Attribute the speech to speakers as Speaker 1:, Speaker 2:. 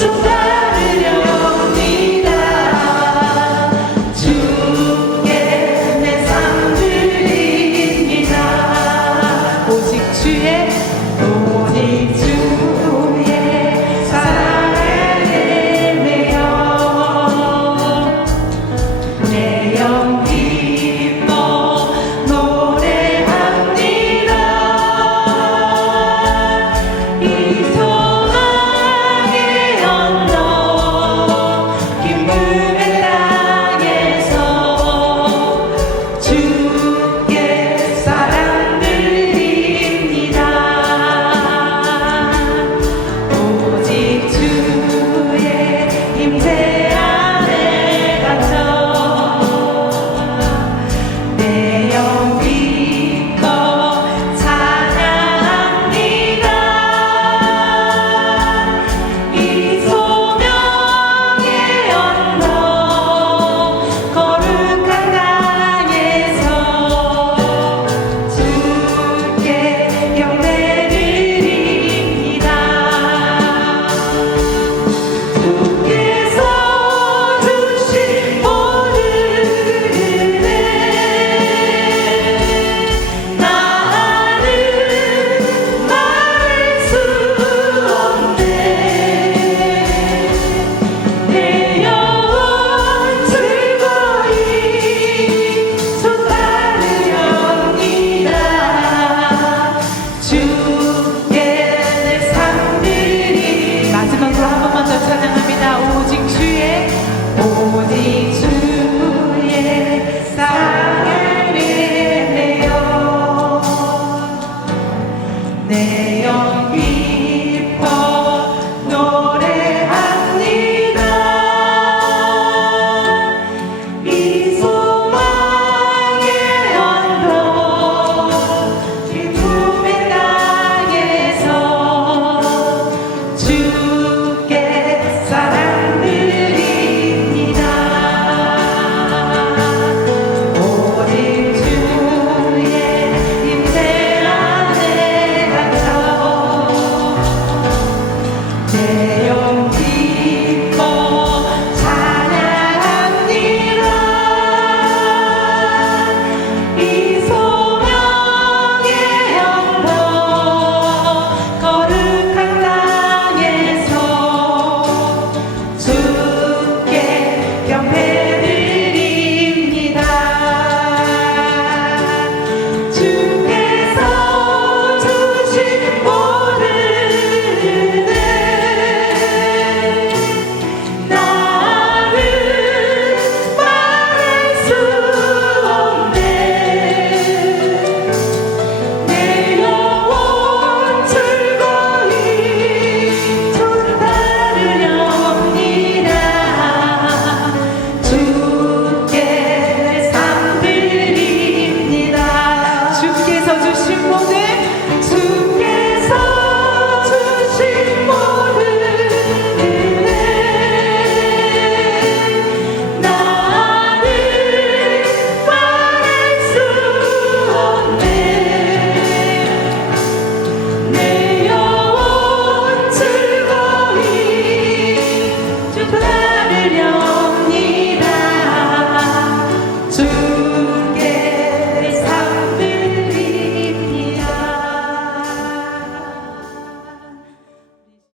Speaker 1: Hoje.